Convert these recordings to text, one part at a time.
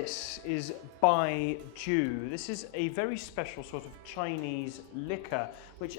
this is baijiu. This is a very special sort of Chinese liquor,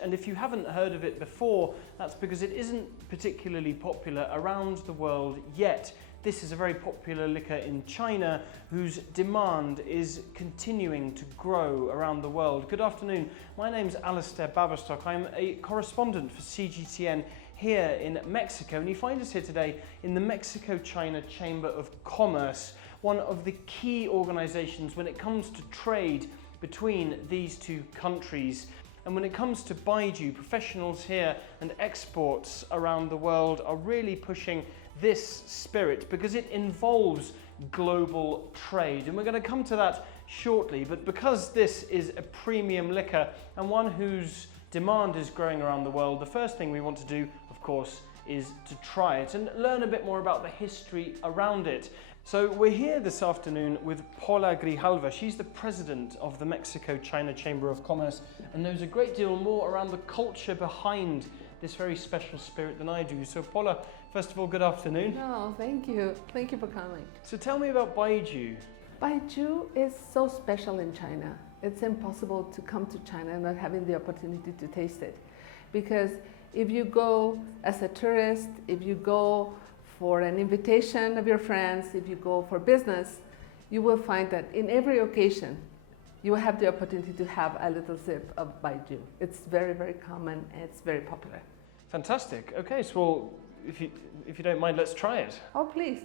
and if you haven't heard of it before, that's because it isn't particularly popular around the world yet. This is a very popular liquor in China whose demand is continuing to grow around the world. Good afternoon, my name's Alasdair Baverstock. I'm a correspondent for CGTN here in Mexico, and you find us here today in the Mexico-China Chamber of Commerce, one of the key organizations when it comes to trade between these two countries. And when it comes to baijiu, professionals here and exports around the world are really pushing this spirit because it involves global trade. And we're going to come to that shortly, but because this is a premium liquor and one whose demand is growing around the world, the first thing we want to do, of course, is to try it and learn a bit more about the history around it. So we're here this afternoon with Paula Grijalva. She's the president of the Mexico-China Chamber of Commerce and knows a great deal more around the culture behind this very special spirit than I do. So Paula, first of all, good afternoon. No, thank you. Thank you for coming. So tell me about baijiu. Baijiu is so special in China. It's impossible to come to China and not having the opportunity to taste it. Because if you go as a tourist, if you go for an invitation of your friends, if you go for business, you will find that in every occasion, you will have the opportunity to have a little sip of baijiu. It's very, very common and it's very popular. Fantastic. Okay, so well, if you don't mind, let's try it. Oh, please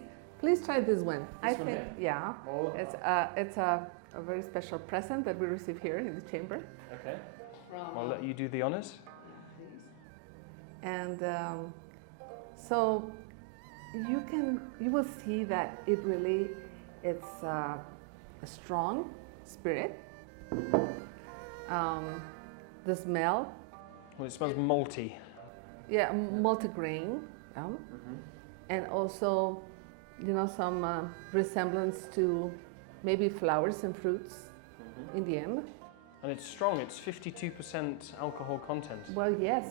try this one. This one here? Yeah, Oh. it's a very special present that we receive here in the chamber. Okay. I'll let you do the honors. And so you will see that it's a strong spirit. The smell. Well, it smells malty. Yeah, multigrain. And also, some resemblance to maybe flowers and fruits in the end. And it's strong, it's 52% alcohol content. Well, yes,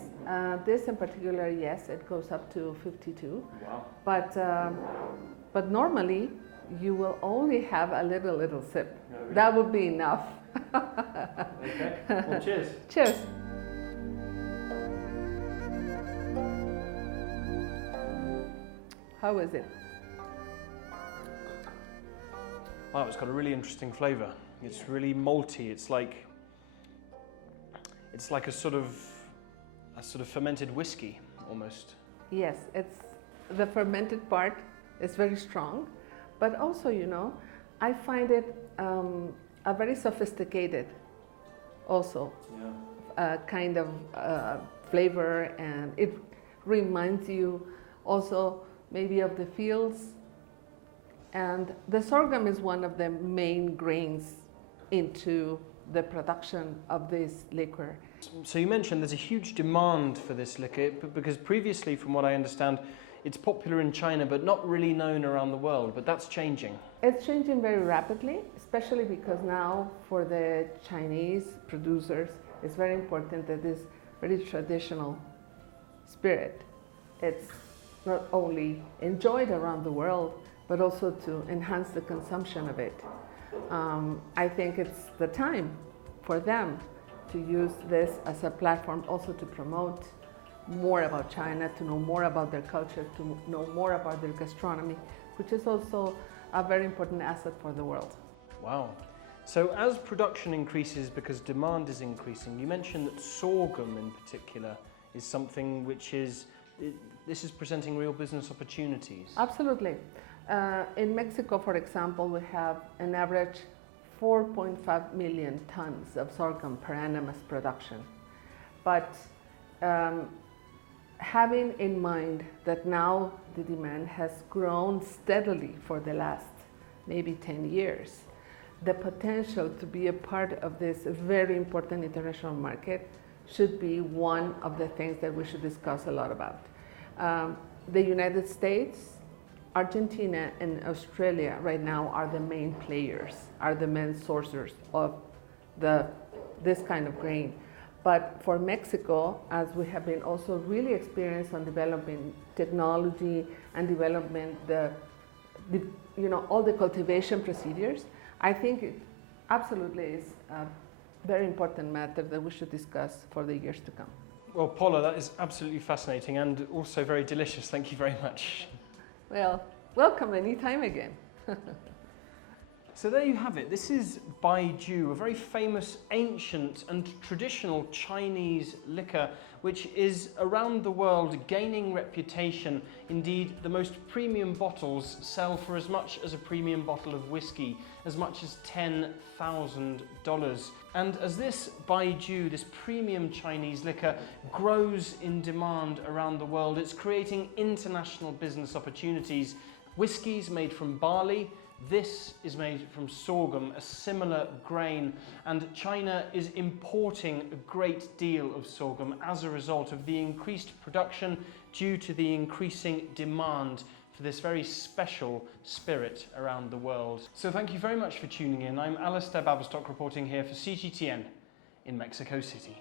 this in particular, yes, it goes up to 52. Wow. But normally, you will only have a little sip. Oh, really? That would be enough. Okay, well, cheers. Cheers. How is it? Wow, it's got a really interesting flavour. It's really malty. It's like a sort of fermented whiskey, almost. Yes, it's the fermented part is very strong, but also, I find it a very sophisticated, also, kind of flavor, and it reminds you also maybe of the fields. And the sorghum is one of the main grains into the production of this liquor. So you mentioned there's a huge demand for this liquor because previously, from what I understand, it's popular in China but not really known around the world, but that's changing. It's changing very rapidly, especially because now for the Chinese producers, it's very important that this very traditional spirit, it's not only enjoyed around the world, but also to enhance the consumption of it. I think it's the time for them to use this as a platform also to promote more about China, to know more about their culture, to know more about their gastronomy, which is also a very important asset for the world. Wow. So as production increases because demand is increasing, you mentioned that sorghum in particular is something this is presenting real business opportunities. Absolutely. In Mexico, for example, we have an average 4.5 million tons of sorghum per annum as production. But having in mind that now the demand has grown steadily for the last maybe 10 years, the potential to be a part of this very important international market should be one of the things that we should discuss a lot about. The United States, Argentina and Australia right now are the main players, are the main sourcers of this kind of grain. But for Mexico, as we have been also really experienced on developing technology and development the, all the cultivation procedures, I think it absolutely is a very important matter that we should discuss for the years to come. Well, Paula, that is absolutely fascinating and also very delicious. Thank you very much. Well, welcome anytime again. So there you have it. This is baijiu, a very famous, ancient and traditional Chinese liquor which is around the world gaining reputation. Indeed, the most premium bottles sell for as much as a premium bottle of whiskey, as much as $10,000. And as this baijiu, this premium Chinese liquor, grows in demand around the world, it's creating international business opportunities. Whiskies made from barley. This is made from sorghum, a similar grain, and China is importing a great deal of sorghum as a result of the increased production due to the increasing demand for this very special spirit around the world. So thank you very much for tuning in. I'm Alasdair Baverstock reporting here for CGTN in Mexico City.